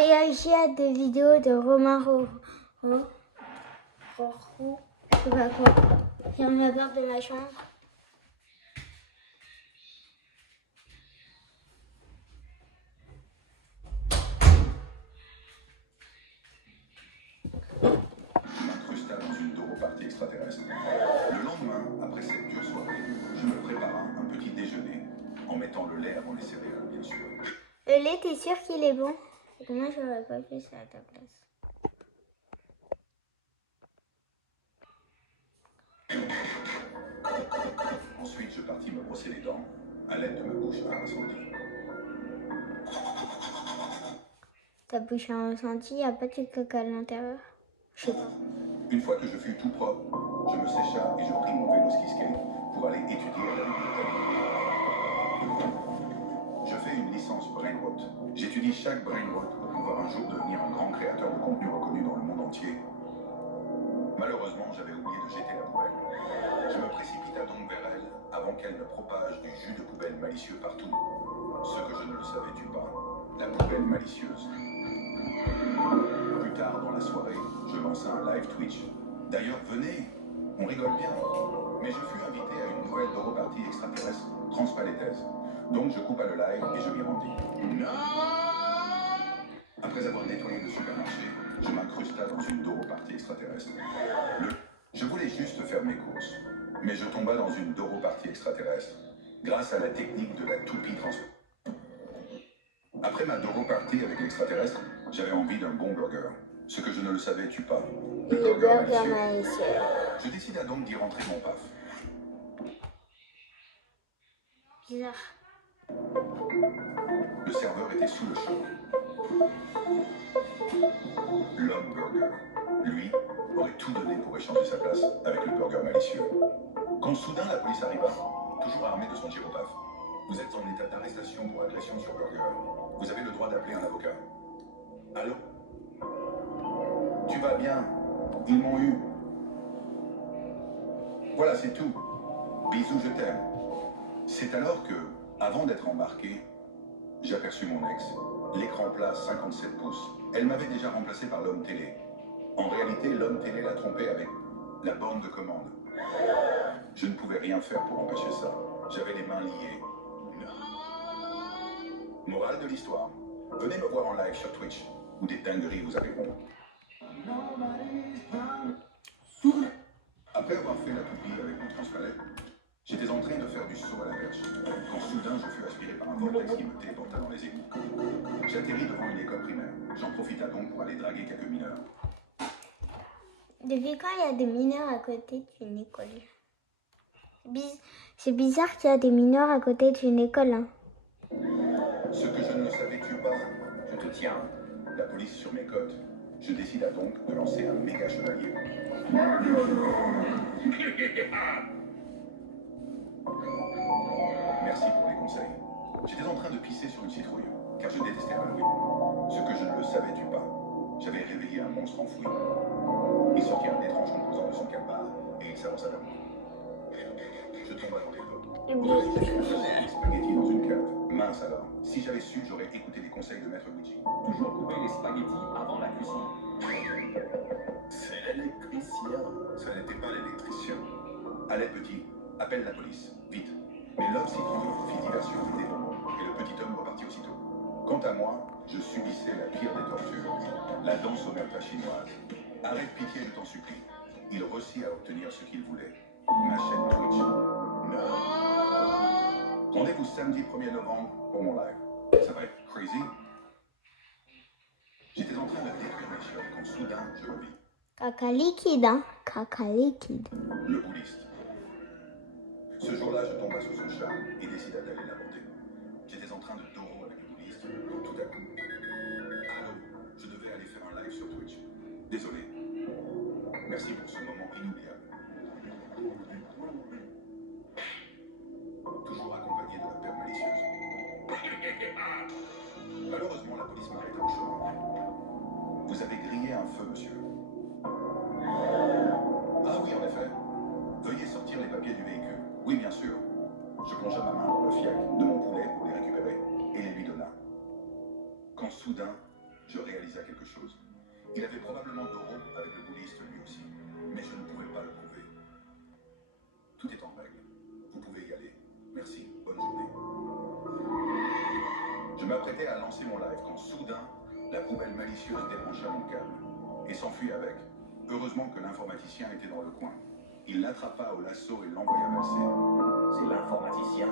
réagi à des vidéos de Romain Rorou, je sais pas quoi, ferme la porte de ma chambre. M'incrusta dans une doro-partie extraterrestre. Le lendemain, après cette dure soirée, je me prépara un petit déjeuner en mettant le lait avant les céréales, bien sûr. Le lait, t'es sûr qu'il est bon? Moi, j'aurais pas fait ça à ta place. Ensuite, je partis me brosser les dents à l'aide de ma bouche à incendie. Ta bouche a ressenti, y a pas de caca à l'intérieur? Je sais pas. Une fois que je fus tout propre, je me sécha et je pris mon vélo ski skate pour aller étudier à la bibliothèque. Je fais une licence brainrot. J'étudie chaque brainrot pour pouvoir un jour devenir un grand créateur de contenu reconnu dans le monde entier. Malheureusement, j'avais oublié de jeter la poubelle. Je me précipita donc vers elle avant qu'elle ne propage du jus de poubelle malicieux partout. Ce que je ne le savais-tu pas, la poubelle malicieuse. Plus tard dans la soirée, je lançai un live Twitch. D'ailleurs, venez, on rigole bien. Mais je fus invité à une nouvelle doro-partie extraterrestre transpalétaise. Donc je coupa le live et je m'y rendis. Après avoir nettoyé le supermarché, je m'incrusta dans une doro-partie extraterrestre. Je voulais juste faire mes courses, mais je tomba dans une doro-partie extraterrestre grâce à la technique de la toupie transparente. Après ma doro-partie avec l'extraterrestre, j'avais envie d'un bon burger. Ce que je ne le savais-tu pas. Le burger malicieux. Je décida donc d'y rentrer mon paf. Bizarre. Le serveur était sous le choc. L'homme burger, lui, aurait tout donné pour échanger sa place avec le burger malicieux. Quand soudain la police arriva, toujours armée de son gyropaf. Vous êtes en état d'arrestation pour agression sur burger. Vous avez le droit d'appeler un avocat. Allô? Tu vas bien? Ils m'ont eu. Voilà, c'est tout. Bisous, je t'aime. C'est alors que, avant d'être embarqué, j'aperçus mon ex. L'écran plat 57 pouces. Elle m'avait déjà remplacé par l'homme télé. En réalité, l'homme télé l'a trompé avec la borne de commande. Je ne pouvais rien faire pour empêcher ça. J'avais les mains liées. Morale de l'histoire. Venez me voir en live sur Twitch, où des dingueries vous arriveront. Après avoir fait la toupie avec mon transpalette, j'étais en train de faire du saut à la perche, quand soudain je fus aspiré par un vortex qui me téléporta dans les égouts. J'atterris devant une école primaire. J'en profita donc pour aller draguer quelques mineurs. Depuis quand il y a des mineurs à côté d'une école? C'est bizarre qu'il y a des mineurs à côté d'une école. Hein. Ce que je ne savais-tu pas, je te tiens. La police sur mes côtes. Je décida donc de lancer un méga chevalier. Merci pour les conseils. J'étais en train de pisser sur une citrouille, car je détestais Halloween. Ce que je ne le savais-tu pas, j'avais réveillé un monstre enfoui. Il sortit un étrange composant de son calbar et il s'avança vers moi. Je tomba dans les pommes. Des spaghettis dans une cave. Mince alors. Si j'avais su, j'aurais écouté les conseils de Maître Luigi. Toujours couper les spaghettis avant la cuisson. C'est l'électricien. Ça n'était pas l'électricien. Allez, petit, appelle la police, vite. Mais l'homme citrouille fit diversion des démons, et le petit homme repartit aussitôt. Quant à moi, je subissais la pire des tortures, la danse omerta chinoise. Arrête pitié, je t'en supplie. Il réussit à obtenir ce qu'il voulait. Ma chaîne Twitch. Non. Rendez-vous samedi 1er novembre pour mon live. Ça va être crazy. J'étais en train de détruire mes chiottes quand soudain je le vis. Caca liquide, hein? Caca liquide. Le bouliste. Ce jour-là, je tomba sous son charme et décida d'aller l'aborder. J'étais en train de doro avec le bouliste quand tout à coup... Allô, je devais aller faire un live sur Twitch. Désolé. Merci pour ce moment inoubliable. Toujours accompagné de la paire malicieuse. Malheureusement, la police m'arrêta au chemin. Vous avez grillé un feu, monsieur. Ah oui, en effet. Veuillez sortir les papiers du véhicule. Oui, bien sûr. Je plongea ma main dans le fiac de mon poulet pour les récupérer et les lui donna. Quand soudain, je réalisa quelque chose. Il avait probablement Doro avec le bouliste lui aussi, mais je ne pouvais pas le prouver. Tout est en règle. Vous pouvez y aller. Merci. Bonne journée. Je m'apprêtais à lancer mon live quand soudain, la poubelle malicieuse débrancha mon câble et s'enfuit avec. Heureusement que l'informaticien était dans le coin. Il l'attrapa au lasso et l'envoya valser. C'est l'informaticien.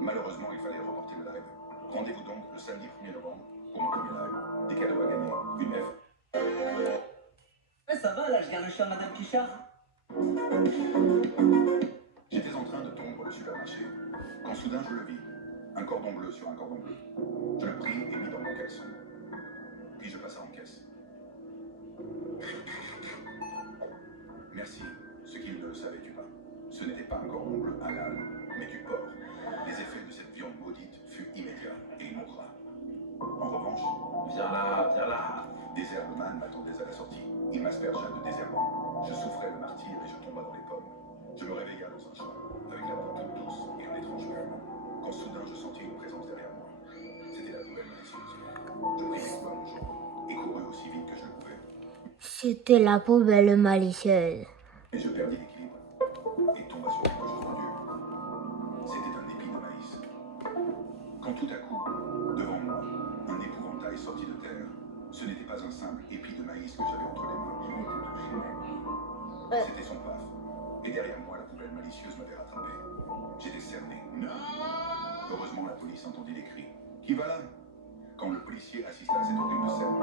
Malheureusement, il fallait reporter le live. Rendez-vous donc le samedi 1er novembre pour mon premier live. Des cadeaux à gagner. Une F. Mais ça va, là, je garde le chat de Madame Pichard. J'étais en train de tondre le supermarché quand soudain je le vis. Un cordon bleu sur un cordon bleu. Je le pris et mis dans mon caleçon. Puis je passa en caisse. Merci. Ce qu'il ne savais-tu pas. Ce n'était pas un cordon bleu halal, mais du porc. Les effets de cette viande maudite furent immédiats et il mourra. En revanche, Viens là, viens là. des herbeman m'attendaient à la sortie. Il m'aspergea de désherbant. Je souffrais le martyre et je tomba dans les pommes. Je me réveilla dans un champ, avec la peau toute douce et un étrange murmure, quand soudain je sentis une présence derrière moi. C'était la poubelle malicieuse. Je pris mes couverts de jaune et courus aussi vite que je le pouvais. C'était la poubelle malicieuse. Et je perdis l'équilibre et tomba sur quelque chose de dur. C'était un épi de maïs. Quand tout à coup, devant moi, un épouvantail sortit de terre. Ce n'était pas un simple épi de maïs que j'avais entre les mains. C'était son paf. Et derrière moi, la poubelle malicieuse m'avait rattrapé. J'étais cerné. Non! Heureusement, la police entendit les cris. Qui va là? Quand le policier assista à cette horrible scène,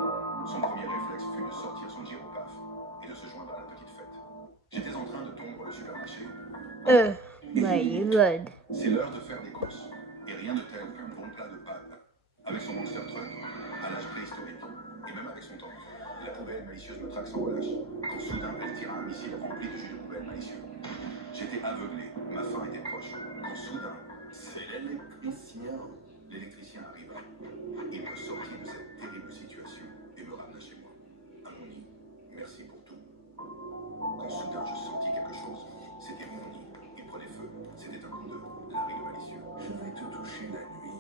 son premier réflexe fut de sortir son gyropaf et de se joindre à la petite fête. J'étais en train de tondre le supermarché. My God. C'est l'heure de faire des courses. Et rien de tel qu'un bon plat de pâtes. Avec son monster truck, à l'âge préhistorique, et même avec son temps. La poubelle malicieuse me traque sans relâche. Quand soudain, elle tira un missile rempli de jus de poubelle malicieux. J'étais aveuglé, ma fin était proche. Quand soudain, c'est l'électricien. L'électricien arriva. Il me sortit de cette terrible situation et me ramena chez moi, à mon nid. Merci pour tout. Quand soudain je sentis quelque chose, c'était mon nid. Il prenait feu. C'était un coup de Larry le malicieux. Je vais te toucher la nuit.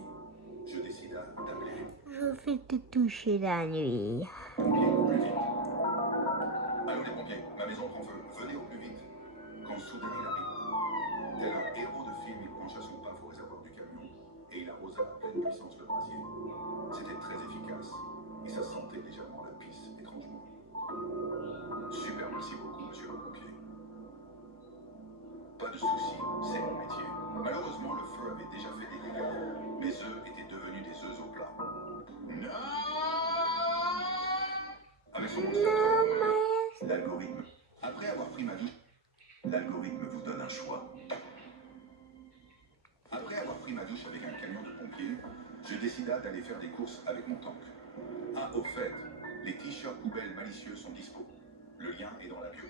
Je décida d'appeler. Je vais te toucher la nuit. Pompiers au plus vite. Allô les pompiers, ma maison prend feu. Venez au plus vite. Quand soudain il arrive. Tel un héros de film, il brancha son paf au réservoir du camion et il arrosa à pleine puissance le brasier. C'était très efficace et ça sentait légèrement la pisse, étrangement. Super, merci beaucoup, monsieur le pompier. Pas de souci, c'est mon métier. Malheureusement, le feu avait déjà fait des dégâts. Mes œufs étaient devenus des œufs au plat. Non! Avec son monster truck, l'algorithme. Après avoir pris ma douche, l'algorithme vous donne un choix. Après avoir pris ma douche avec un camion de pompiers, je décida d'aller faire des courses avec mon tank. Ah, au fait, les t-shirts poubelles malicieux sont dispo. Le lien est dans la bio.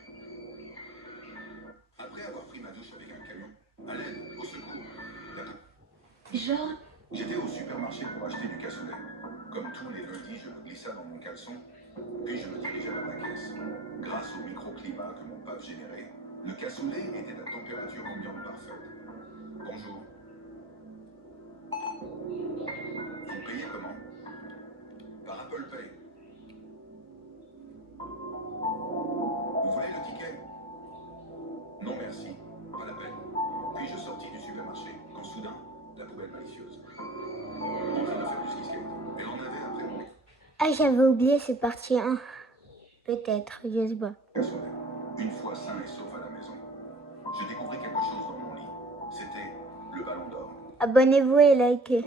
Après avoir pris ma douche avec un camion, à l'aide, au secours. J'étais au supermarché pour acheter du cassoulet. Comme tous les lundis, je le glissa dans mon caleçon, puis je me dirigea vers la caisse. Grâce au microclimat que mon paf générait, le cassoulet était à température ambiante parfaite. Bonjour. Vous payez comment? Par Apple Pay. Vous voulez le ticket? Non merci, pas la peine. Puis je sortis du supermarché, quand soudain, la poubelle malicieuse. En train de faire du ski skate. Elle en avait après mon Ah, j'avais oublié, c'est partie 1. Peut-être, je sais pas. cassoulet. Une fois sain et sauf à la maison, je découvris quelque chose dans mon lit. C'était le ballon d'or. Abonnez-vous et likez.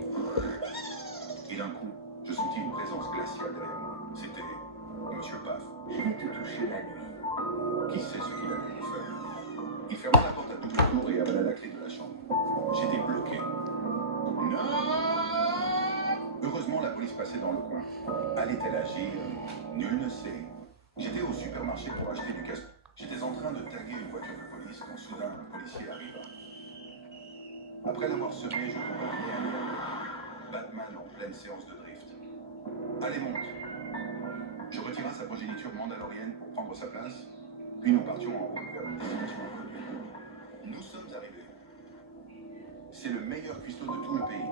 Et d'un coup, je sentis une présence glaciale derrière moi. C'était Monsieur Paf. Je vais te toucher la nuit. Qui sait ce qu'il allait me faire? Il ferma la porte à double tour et avala la clé de la chambre. J'étais bloqué. Non! Heureusement, la police passait dans le coin. Allait-elle agir? Nul ne sait. J'étais au supermarché pour acheter du casse. J'étais en train de taguer une voiture de police quand soudain un policier arriva. Après l'avoir semé, je tombai nez à nez avec Batman en pleine séance de drift. Allez, monte. Je retira sa progéniture mandalorienne pour prendre sa place, puis nous partions en route vers une destination inconnue. Nous sommes arrivés. C'est le meilleur cuistot de tout le pays.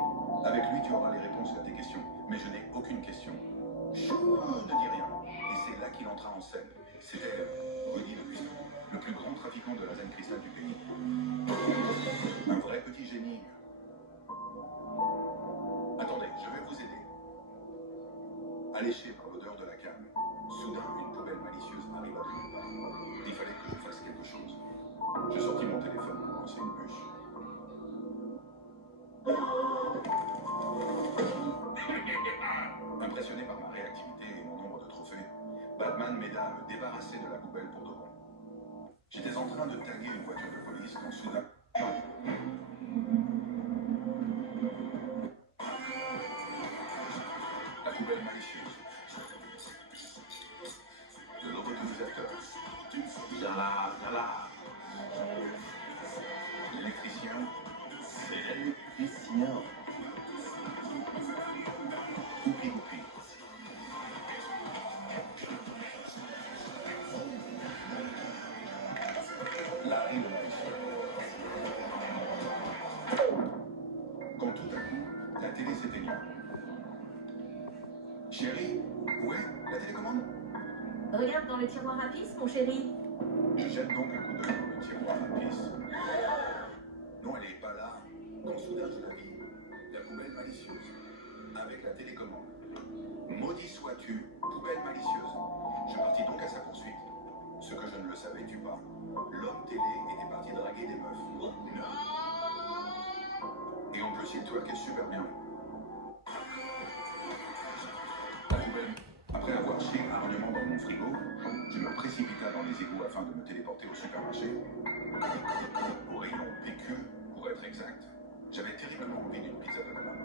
Avec lui, tu auras les réponses à tes questions. Mais je n'ai aucune question. Chou entra en scène. C'était Rudy le Cuistot, le plus grand trafiquant de la zen cristal du pays. Un vrai petit génie. Attendez, je vais vous aider. Alléché par l'odeur de la came, soudain une poubelle malicieuse arriva de nulle part. Il fallait que je fasse quelque chose. Je sortis mon téléphone pour lancer une bûche. Impressionné par ma réactivité et mon nombre de trophées, Batman m'aida à me débarrasser de la poubelle pour de bon. J'étais en train de taguer une voiture de police quand soudain... La poubelle malicieuse. Le lobotomisateur. Viens là, viens là. L'électricien. C'est l'électricien. Oupi oupi. Larry le malicieux. Quand tout à coup, la télé s'éteignit. Chérie, où est la télécommande? Regarde dans le tiroir à pisse, mon chéri. Je jette donc un coup d'œil dans le tiroir à pisse. Non, elle n'est pas là. Quand soudain je la vis. La poubelle malicieuse. Avec la télécommande. Maudit sois-tu, poubelle malicieuse. Je partis donc à sa poursuite. Ce que je ne le savais-tu pas. L'homme télé était parti draguer des meufs. Non. Et en plus, il twerkait super bien. La poubelle. Après avoir chié hargnement dans mon frigo, je me précipita dans les égouts afin de me téléporter au supermarché. Au rayon PQ, pour être exact. J'avais terriblement envie d'une pizza de banane.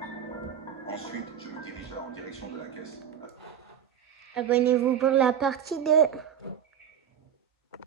Ensuite, je me dirigea en direction de la caisse. Abonnez-vous pour la partie 2.